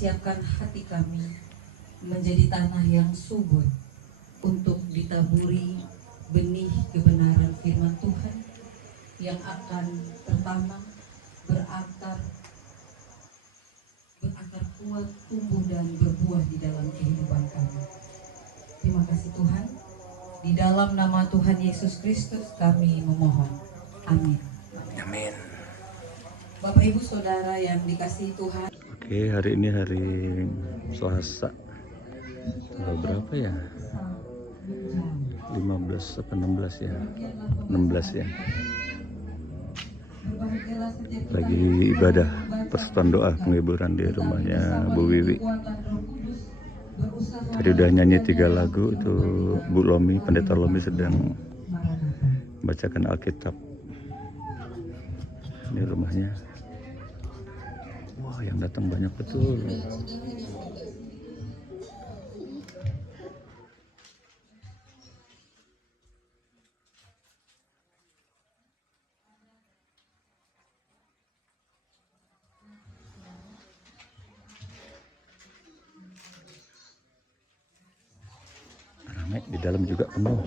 mempersiapkan hati kami menjadi tanah yang subur untuk ditaburi benih kebenaran firman Tuhan yang akan pertama berakar kuat, tumbuh dan berbuah di dalam kehidupan kami. Terima kasih Tuhan. Di dalam nama Tuhan Yesus Kristus kami memohon. Amin. Amin. Bapak Ibu Saudara yang dikasihi Tuhan. Oke, hari ini hari Selasa. Berapa ya? 15 atau 16 ya? 16 ya. Lagi ibadah persekutuan doa penghiburan di rumahnya Bu Wiwi. Tadi udah nyanyi 3 lagu itu. Bu Lomi, Pendeta Lomi sedang bacakan Alkitab. Ini rumahnya. Wah, yang datang banyak betul. Ramai, di dalam juga penuh.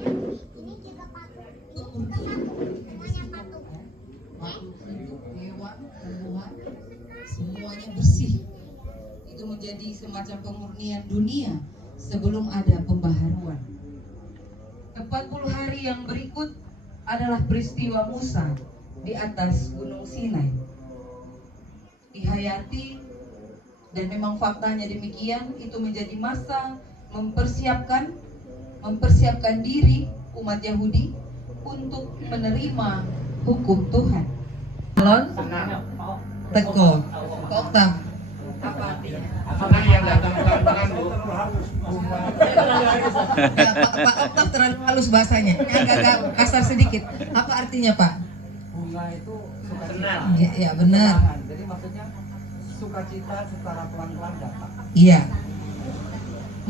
Semuanya bersih. Itu menjadi semacam pemurnian dunia sebelum ada pembaharuan. 40 hari yang berikut adalah peristiwa Musa di atas Gunung Sinai. Dihayati dan memang faktanya demikian, itu menjadi masa mempersiapkan diri umat Yahudi untuk menerima hukum Tuhan. Alon, Teko, Oktav. Apa artinya? Apa yang datang bukan Bu? Ya, Pak Oktav terlalu halus bahasanya, agak kasar sedikit. Apa artinya Pak? Bunga itu sukacita. Ya benar. Jadi maksudnya sukacita secara pelan-pelan datang. Iya.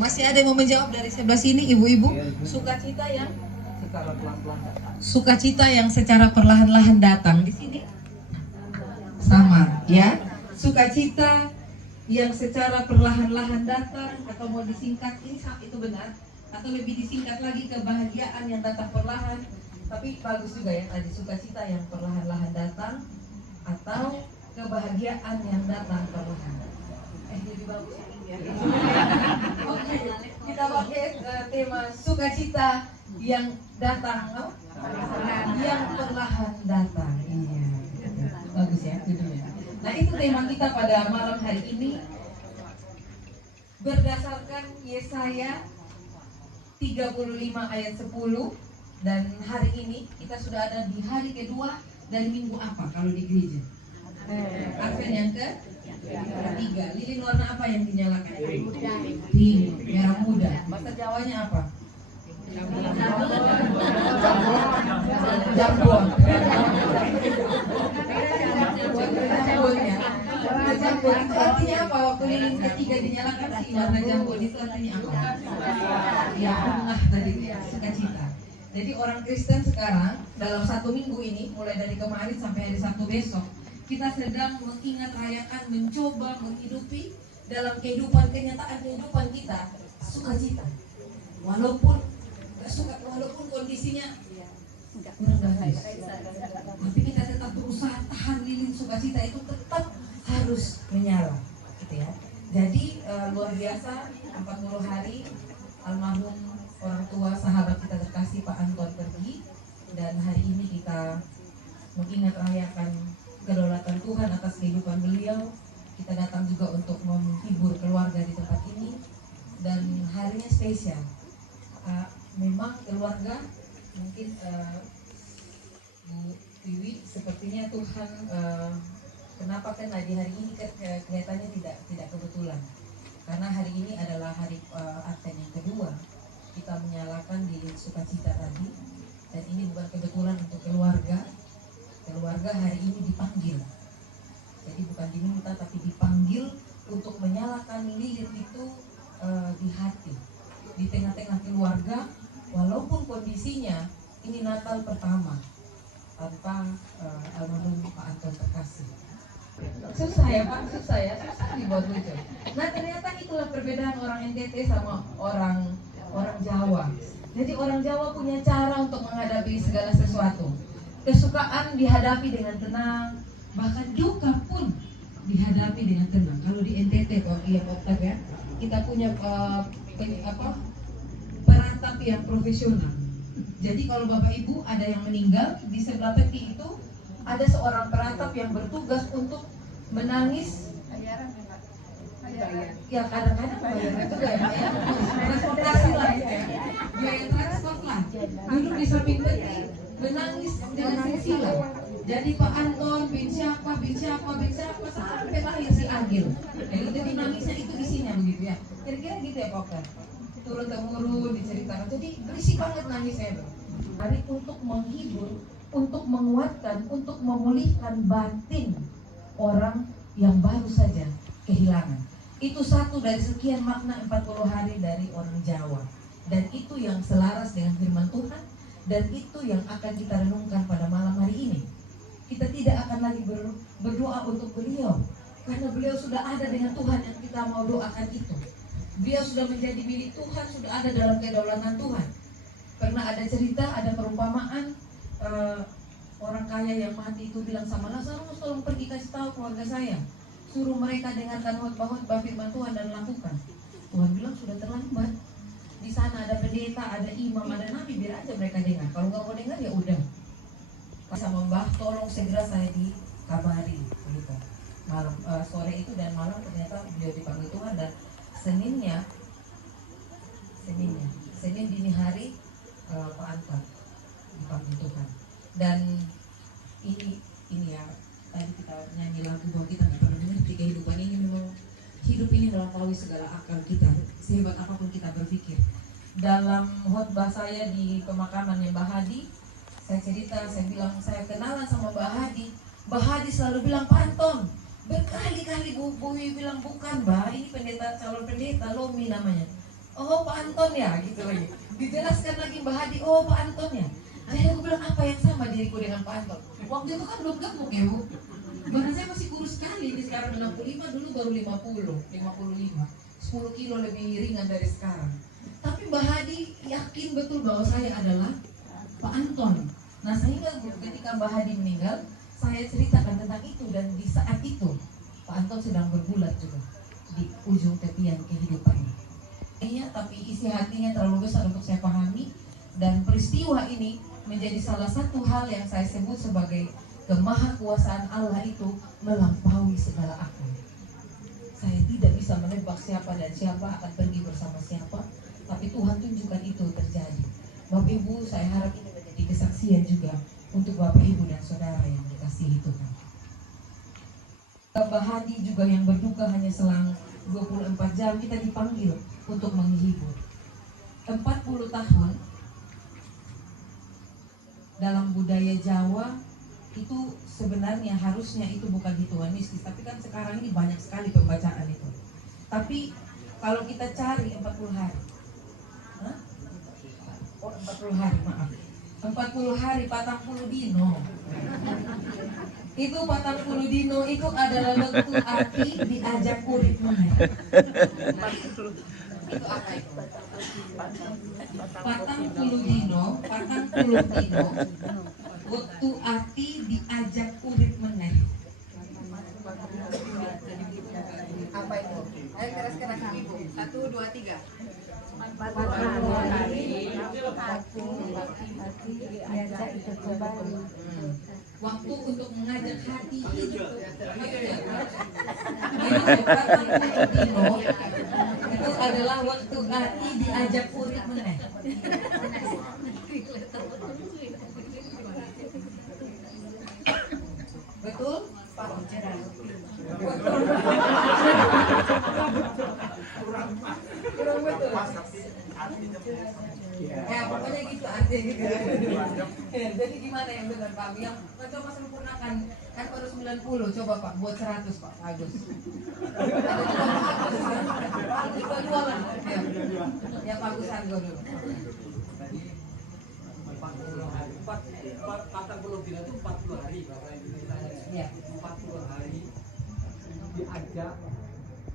Masih ada yang mau menjawab dari sebelah sini, ibu-ibu? Sukacita yang Secara pelan-pelan datang. sukacita yang secara perlahan-lahan datang di sini sama, ya. Sukacita yang secara perlahan-lahan datang, atau mau disingkat ini itu benar, atau lebih disingkat lagi kebahagiaan yang datang perlahan. Tapi bagus juga ya tadi, sukacita yang perlahan-lahan datang atau kebahagiaan yang datang perlahan. Jadi bagus ya. Oke, kita pakai tema sukacita yang datang, yang perlahan datang. Iya, bagus ya judulnya. Nah, itu tema kita pada malam hari ini berdasarkan Yesaya 35 ayat 10. Dan hari ini kita sudah ada di hari kedua dari minggu apa kalau di gereja? Advent yang ketiga. Lilin warna apa yang dinyalakan? Biru, merah muda. Bahasa Jawanya apa? Jambon. Jambon itu artinya apa? Waktu lilin ketiga dinyalakan si warna jambon itu artinya apa? Ya, bunga tadi ya, sukacita. Jadi orang Kristen sekarang dalam 1 minggu ini, mulai dari kemarin sampai hari Sabtu besok, kita sedang mengingat rayakan, mencoba menghidupi dalam kenyataan kehidupan kita sukacita. Walaupun kondisinya kurang bagus, tapi kita tetap berusaha tahan lilin sukacita itu tetap harus menyala, gitu ya. Jadi luar biasa 40 hari almarhum orang tua sahabat kita terkasih Pak Anton pergi, dan hari ini kita mengingat rayakan kedaulatan Tuhan atas kehidupan beliau. Kita datang juga untuk menghibur keluarga di tempat ini, dan harinya spesial. Memang keluarga mungkin Bu Wiwi, sepertinya Tuhan kenapa kan di hari ini kelihatannya tidak kebetulan, karena hari ini adalah hari Advent yang kedua. Kita menyalakan di sukacita tadi, dan ini bukan kebetulan untuk keluarga. Keluarga hari ini dipanggil, jadi bukan diminta tapi dipanggil untuk menyalakan lilin itu di hati, di tengah-tengah keluarga, walaupun kondisinya ini Natal pertama tanpa almarhum Pak Anton terkasih. Susah ya Pak, susah ya, susah dibuat lucu. Nah ternyata itulah perbedaan orang NTT sama orang Jawa. Jadi orang Jawa punya cara untuk menghadapi segala sesuatu. Kesukaan dihadapi dengan tenang, bahkan duka pun dihadapi dengan tenang. Kalau di NTT kok iya Oktav ya, kita punya perantap yang profesional. Jadi kalau Bapak Ibu ada yang meninggal, di sebelah peti itu ada seorang perantap yang bertugas untuk menangis. Ya kadang-kadang bayar itu gak ya, transportasi lah ya, biaya transport lah. Duduk di samping peti, menangis dengan silsilah. Jadi Pak Anton bin siapa sampai lahir si Agil. Jadi nangisnya itu isinya begitu ya. Kira-kira gitu ya Pak. Turun temurun diceritakan. Jadi berisik banget nangisnya. Hari untuk menghibur, untuk menguatkan, untuk memulihkan batin orang yang baru saja kehilangan. Itu satu dari sekian makna 40 hari dari orang Jawa. Dan itu yang selaras dengan firman Tuhan. Dan itu yang akan kita renungkan pada malam hari ini. Kita tidak akan lagi berdoa untuk beliau. Karena beliau sudah ada dengan Tuhan yang kita mau doakan itu. Beliau sudah menjadi milik Tuhan, sudah ada dalam kedaulatan Tuhan. Pernah ada cerita, ada perumpamaan orang kaya yang mati itu bilang sama Lazarus, tolong pergi kasih tahu keluarga saya, suruh mereka dengarkan khotbah firman Tuhan dan lakukan. Tuhan bilang sudah terlambat. Di sana ada pendeta, ada imam, ada nabi, biar aja mereka dengar. Kalau nggak mau dengar ya udah. Sama Mbah, tolong segera saya dikabari. Gitu. Malam sore itu dan malam ternyata beliau dipanggil Tuhan dan Senin dini hari Pak Anton dipanggil Tuhan. Dan ini ya tadi kita nyanyi lagu bahwa kita nggak pernah mengerti kehidupan ini, memang hidup ini melampaui segala akal kita, sehebat apapun kita berpikir. Dalam khotbah saya di pemakaman Mbah Hadi, saya cerita, saya bilang saya kenalan sama Mbah Hadi. Mbah Hadi selalu bilang Pak Anton. Berkali-kali Bu Wi bilang bukan Mbak, ini pendeta, calon pendeta Lomi namanya. Oh Pak Anton ya, gitu lagi. Dijelaskan lagi Mbah Hadi, oh Pak Anton ya. Jadi aku bilang apa yang sama diriku dengan Pak Anton. Waktu itu kan belum gemuk ya Bu. Badan saya masih kurus sekali, ini sekarang 65, dulu baru 55. 10 kilo lebih ringan dari sekarang. Tapi Mbah Hadi yakin betul bahwa saya adalah Pak Anton. Nah sehingga ketika Mbah Hadi meninggal, saya ceritakan tentang itu, dan di saat itu Pak Anton sedang bergulat juga di ujung tepian kehidupannya. Iya, tapi isi hatinya terlalu besar untuk saya pahami, dan peristiwa ini menjadi salah satu hal yang saya sebut sebagai kemahakuasaan Allah itu melampaui segala akal. Saya tidak bisa menebak siapa dan siapa akan pergi bersama siapa, tapi Tuhan tunjukkan itu terjadi. Bapak Ibu, saya harap ini menjadi kesaksian juga untuk Bapak Ibu dan Saudara yang dikasihi Tuhan. Mbah Hadi juga yang berduka hanya selang 24 jam, kita dipanggil untuk menghibur. 40 tahun dalam budaya Jawa itu sebenarnya harusnya itu bukan hitungan mistis, tapi kan sekarang ini banyak sekali pembacaan itu. Tapi kalau kita cari 40 hari, 40 hari, maaf. 40 hari, 40 dino. Itu 40 dino itu adalah waktu arti diajak urip meneh. Itu apa itu? 40 dino, waktu arti diajak urip meneh. Apa itu? Ayo keras-keras Ibu. 1, 2, 3. 40 hari diajak itu kembali. Waktu untuk mengajak hati hidup. Itu adalah waktu hati diajak urip meneh. Betul? Pak kurang betul. Ya pokoknya gitu aja gitu. Jadi gimana yang benar Pak? Yang coba sempurnakan, kan baru 90, coba Pak buat 100 Pak Agus. Kita jualan ya Pak Agus Hargo dulu. 40 hari, 40 itu 40 hari Bapak Ibu. Ya. 40 hari Indonesia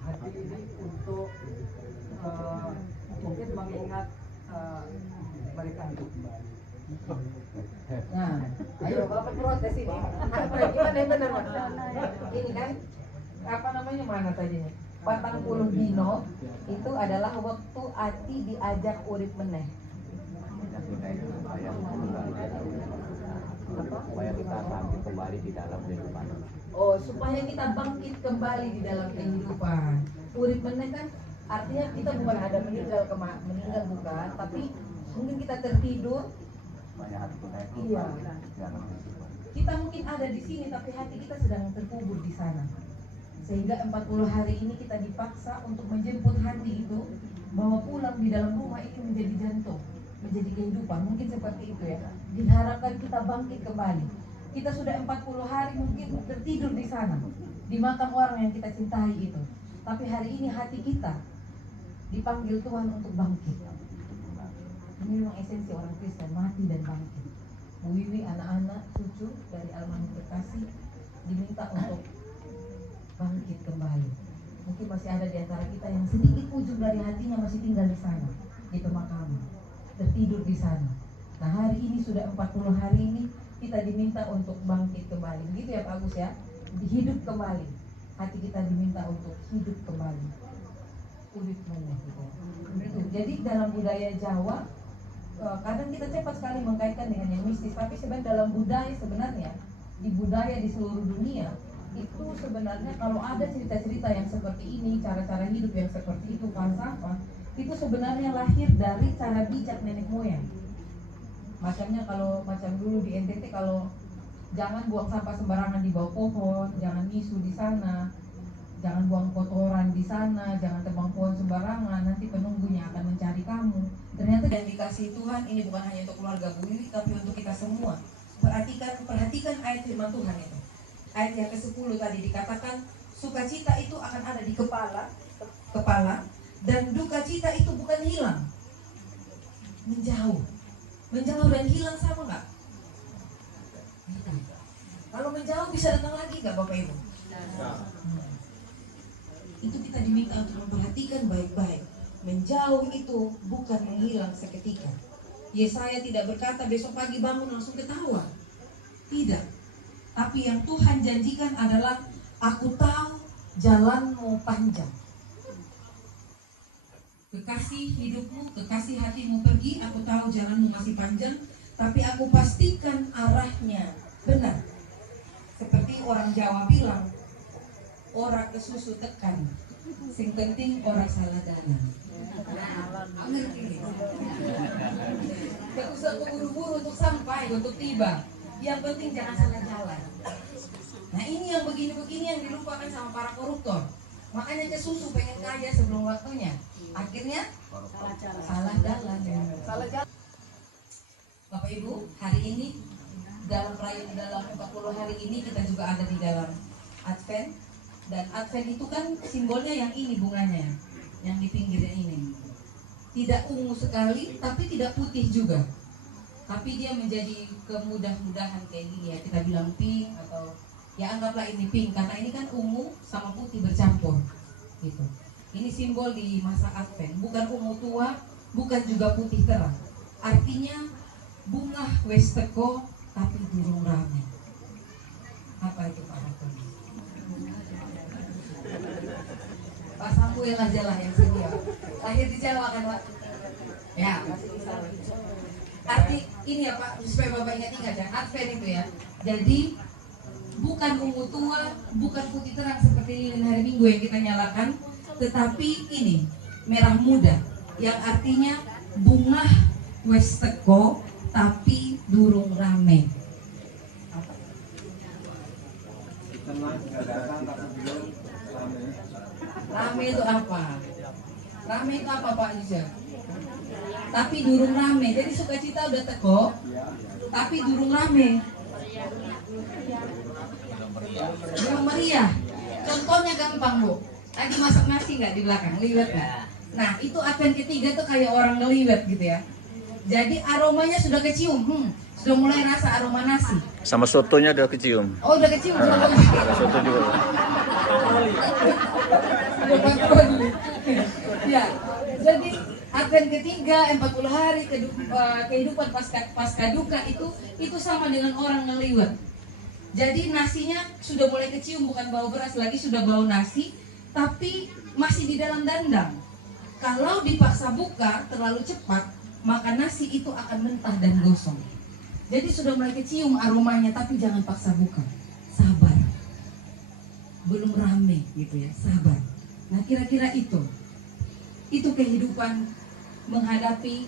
hati ini untuk mungkin mengingat mereka hidup kembali. Nah, ayo Bapak protes ini. Gimana yang benar Mas? Ini kan apa namanya mana tadinya? 40 dino itu adalah waktu ati diajak urip meneh. Supaya kita bangkit kembali di dalam kehidupan. Oh, supaya kita bangkit kembali di dalam kehidupan. Urip meneh kan artinya kita bukan ada meninggal bukan, tapi mungkin kita tertidur. Iya. Kita mungkin ada di sini tapi hati kita sedang terkubur di sana. Sehingga 40 hari ini kita dipaksa untuk menjemput hati itu, bawa pulang di dalam rumah ini menjadi jantung, menjadi kehidupan. Mungkin seperti itu ya. Diharapkan kita bangkit kembali. Kita sudah 40 hari mungkin tertidur di sana, dimakan orang yang kita cintai itu. Tapi hari ini hati kita dipanggil Tuhan untuk bangkit. Ini memang esensi orang Kristen, mati dan bangkit. Bu Wiwi, anak-anak, cucu dari almarhum kekasih diminta untuk bangkit kembali. Mungkin masih ada di antara kita yang sedikit ujung dari hatinya masih tinggal di sana, di pemakaman, tertidur di sana. Nah, hari ini sudah 40 hari ini kita diminta untuk bangkit kembali. Begitu ya Pak Agus ya? Hidup kembali. Hati kita diminta untuk hidup kembali. Urip meneh gitu. Begitu. Jadi dalam budaya Jawa kadang kita cepat sekali mengkaitkan dengan yang mistis, tapi sebenarnya dalam budaya sebenarnya di budaya di seluruh dunia itu sebenarnya kalau ada cerita-cerita yang seperti ini, cara-cara hidup yang seperti itu, falsafah itu sebenarnya lahir dari cara bijak nenek moyang. Macamnya kalau macam dulu di NTT kalau jangan buang sampah sembarangan di bawah pohon, jangan misu di sana, jangan buang kotoran di sana, jangan tebang pohon sembarangan, nanti penunggunya akan mencari kamu. Ternyata yang dikasih Tuhan ini bukan hanya untuk keluarga Bu Wiwi, tapi untuk kita semua. Perhatikan ayat firman Tuhan itu. Ayat yang ke-10 tadi dikatakan sukacita itu akan ada di kepala dan duka cita itu bukan hilang, menjauh dan hilang sama nggak? Kalau menjauh bisa datang lagi nggak Bapak Ibu? Itu kita diminta untuk memperhatikan baik-baik. Menjauh itu bukan menghilang seketika. Yesaya tidak berkata besok pagi bangun langsung ketawa. Tidak. Tapi yang Tuhan janjikan adalah aku tahu jalanmu panjang. Kekasih hidupmu, kekasih hatimu pergi, aku tahu jalanmu masih panjang, tapi aku pastikan arahnya benar. Seperti orang Jawa bilang, orang kesusu tekan, sing penting orang salah dalan. Gak usah keburu-buru untuk sampai, untuk tiba. Yang penting jangan salah jalan. Nah ini yang begini-begini yang dilupakan sama para koruptor. Makanya kesusu pengen kaya sebelum waktunya. Akhirnya salah jalan. Salah jalan. Bapak Ibu, hari ini dalam 40 hari ini kita juga ada di dalam Advent. Dan Advent itu kan simbolnya yang ini bunganya, yang di pinggirnya ini. Tidak ungu sekali, tapi tidak putih juga. Tapi dia menjadi kemudah-mudahan kayak gini ya. Kita bilang pink atau ya anggaplah ini pink karena ini kan ungu sama putih bercampur. Gitu. Ini simbol di masa Advent. Bukan ungu tua, bukan juga putih terang. Artinya bunga wis teko tapi durung rame. Apa itu Pak Hakim? Pak Samuel aja lah yang senior. Lahir di Jawa kan Pak? Ya, masih bisa. Arti ini ya Pak, supaya Bapak ingat-ingat ya, Advent itu ya. Jadi bukan ungu tua, bukan putih terang seperti lilin hari Minggu yang kita nyalakan, tetapi ini merah muda, yang artinya bunga wis teko tapi durung rame. Rame itu apa? Rame itu apa Pak Yusa? Tapi durung rame. Jadi sukacita udah teko, tapi durung rame. Belum meriah. Contohnya gampang Bu. Tadi masak nasi nggak di belakang, liwet nggak? Nah itu Advent ketiga tuh kayak orang ngeliwet gitu ya. Jadi aromanya sudah kecium. Sudah mulai rasa aroma nasi. Sama sotonya udah kecium. Oh, udah kecium. Ada soto juga. Ya, jadi Advent ketiga 40 hari kehidupan pasca duka itu sama dengan orang ngeliwat. Jadi nasinya sudah mulai kecium, bukan bau beras lagi, sudah bau nasi, tapi masih di dalam dandang. Kalau dipaksa buka terlalu cepat, maka nasi itu akan mentah dan gosong. Jadi sudah mulai kecium aromanya, tapi jangan paksa buka. Sabar. Belum rame gitu ya, sabar. Nah, kira-kira itu kehidupan menghadapi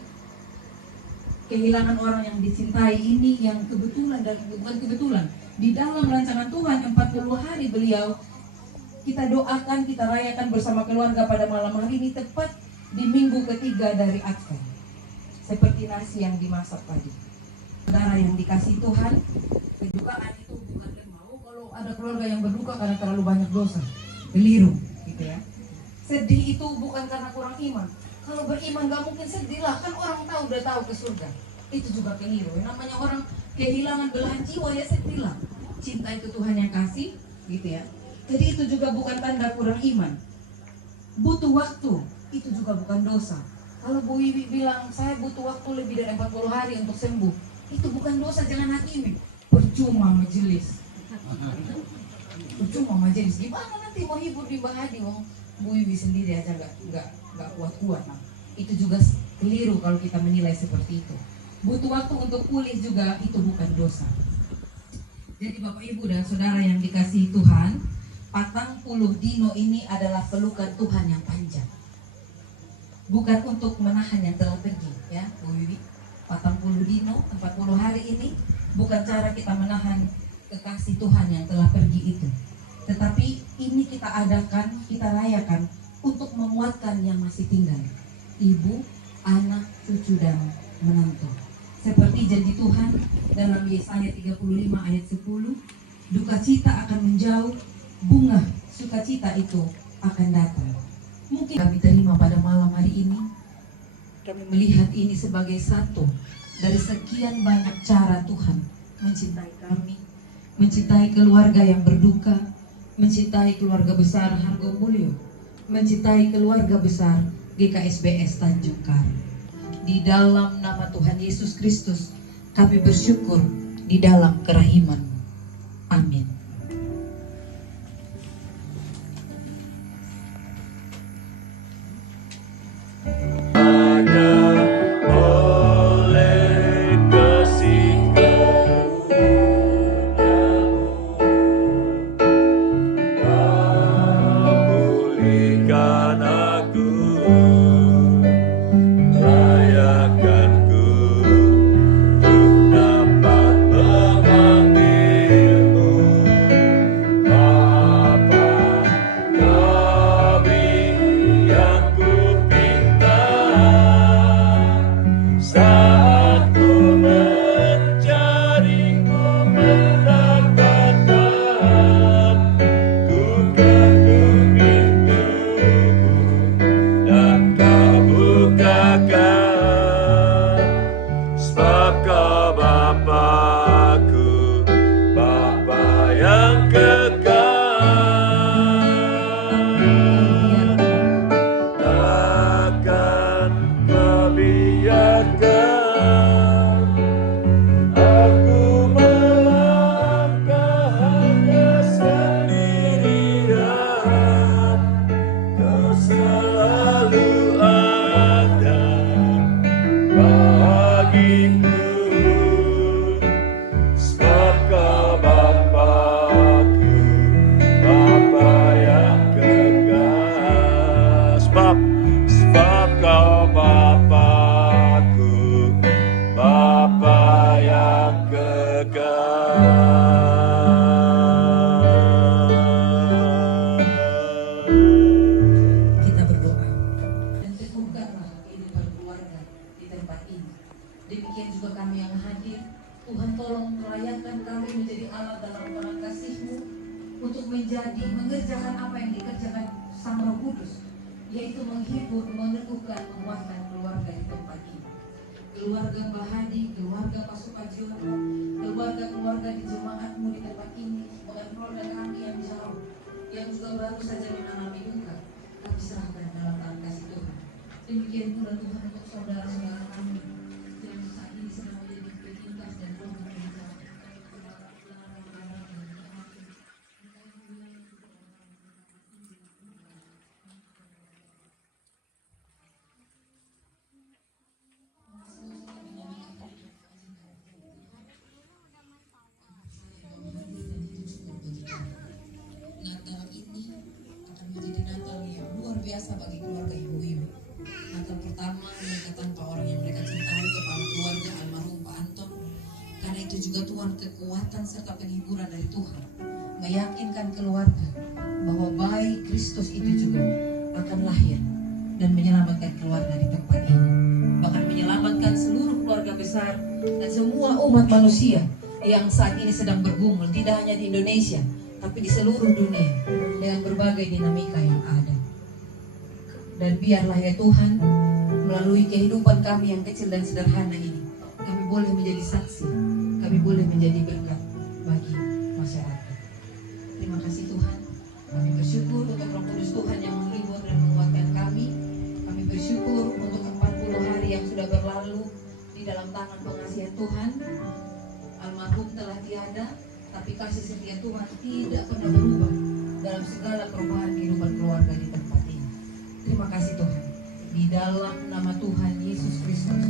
kehilangan orang yang dicintai ini, yang kebetulan dan bukan kebetulan. Di dalam rancangan Tuhan 40 hari beliau kita doakan, kita rayakan bersama keluarga pada malam hari ini, tepat di minggu ketiga dari Advent. Seperti nasi yang dimasak tadi. Saudara yang dikasih Tuhan, kedukaan itu bukan mau kalau ada keluarga yang berduka karena terlalu banyak dosa. Keliru gitu ya. Sedih itu bukan karena kurang iman. Kalau beriman gak mungkin sedih lah, kan orang udah tahu ke surga. Itu juga keliru. Namanya orang kehilangan belahan jiwa ya sedih lah. Cinta itu Tuhan yang kasih, gitu ya. Jadi itu juga bukan tanda kurang iman. Butuh waktu, itu juga bukan dosa. Kalau Bu Wiwi bilang saya butuh waktu lebih dari 40 hari untuk sembuh, itu bukan dosa, jangan hakimi. Percuma majelis. Percuma majelis. Gimana nanti mau hibur di Mbah Hadi, Bu Wiwi sendiri aja nggak kuat-kuat. Nah, itu juga keliru kalau kita menilai seperti itu. Butuh waktu untuk pulih juga, itu bukan dosa. Jadi Bapak Ibu dan Saudara yang dikasihi Tuhan, 40 dino ini adalah pelukan Tuhan yang panjang. Bukan untuk menahan yang telah pergi, ya Bu Wiwi. 40 dino, 40 hari ini bukan cara kita menahan kekasih Tuhan yang telah pergi itu. Tetapi ini kita adakan, kita rayakan untuk menguatkan yang masih tinggal. Ibu, anak, cucu, dan menantu. Seperti janji Tuhan dalam Yesaya 35 ayat 10, duka cita akan menjauh, bunga sukacita itu akan datang. Mungkin kami terima pada malam hari ini, kami melihat ini sebagai satu dari sekian banyak cara Tuhan mencintai kami, mencintai keluarga yang berduka, mencintai keluarga besar Hargo Mulyo, mencintai keluarga besar GKSBS Tanjung Karo. Di dalam nama Tuhan Yesus Kristus, kami bersyukur di dalam kerahiman. Amin. Demikian juga kami yang hadir, Tuhan tolong merayakan kami menjadi alat dalam tangan kasih-Mu untuk mengerjakan apa yang dikerjakan Sang Roh Kudus, yaitu menghibur, meneguhkan, menguatkan keluarga di tempat ini. keluarga Mbak Hadi, keluarga Pak Sukajiona, keluarga-keluarga di jemaatmu di tempat ini, bahkan keluarga kami yang jauh, yang juga baru saja mengalami duka, kami serahkan dalam tangan kasih Tuhan. Demikian pula Tuhan untuk saudara-saudara kami yang saat ini sedang menjadi penyintas dan korban bencana. Natal ini akan menjadi Natal yang luar biasa bagi keluarga Ibu Wiwi. Natal pertama mereka tanpa orang yang mereka cintai, kepada keluarga almarhum Pak Anton. Karena itu juga Tuhan kekuatan serta penghiburan dari Tuhan meyakinkan keluarga bahwa bayi Kristus itu juga akan lahir dan menyelamatkan keluarga di tempat ini, bahkan menyelamatkan seluruh keluarga besar dan semua umat manusia yang saat ini sedang bergumul, tidak hanya di Indonesia tapi di seluruh dunia dengan berbagai dinamika yang ada. Dan biarlah ya Tuhan, melalui kehidupan kami yang kecil dan sederhana ini, kami boleh menjadi saksi, kami boleh menjadi berkat bagi masyarakat. Terima kasih Tuhan. Kami bersyukur untuk Roh Kudus Tuhan yang menghibur dan menguatkan kami. Kami bersyukur untuk 40 hari yang sudah berlalu di dalam tangan pengasihan Tuhan. Almarhum telah tiada, tapi kasih setia Tuhan tidak pernah berubah dalam segala perubahan kehidupan keluarga di tempat ini. Terima kasih Tuhan. Di dalam nama Tuhan Yesus Kristus,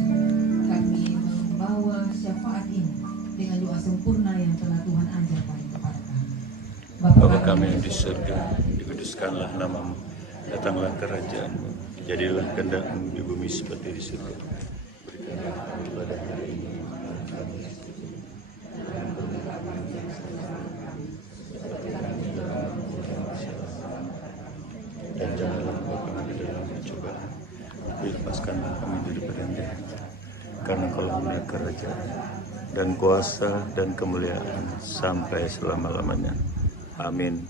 kami membawa syafaat ini dengan doa sempurna yang telah Tuhan ajarkan kepada kami. Bapa kami yang di surga, dikuduskanlah namamu, datanglah kerajaan-Mu, jadilah kehendak-Mu di bumi seperti di surga. Berikanlah kami pada hari ini makanan kami yang secukupnya. Dan janganlah membawa kami ke dalam pencobaan, tapi lepaskanlah kami daripada yang jahat. Karena Engkau benar kerajaan dan kuasa dan kemuliaan sampai selama-lamanya. Amin.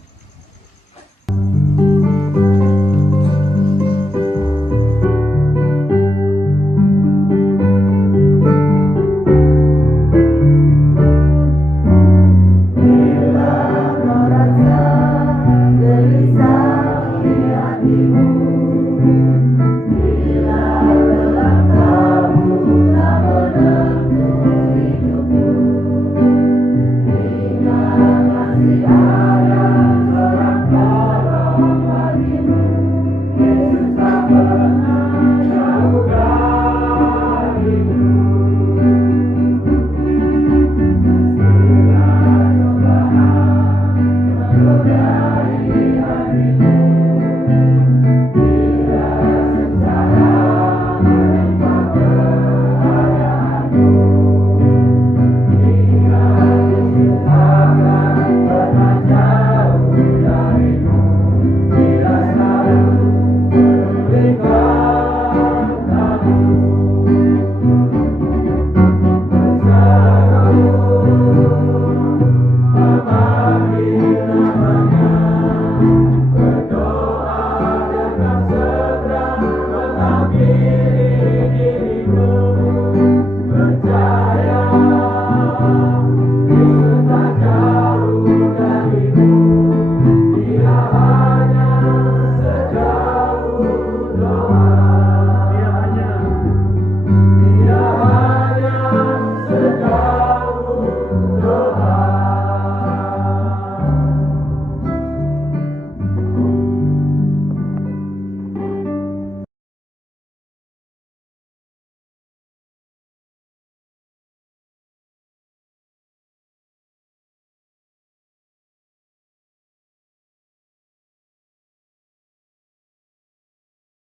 Hallelujah.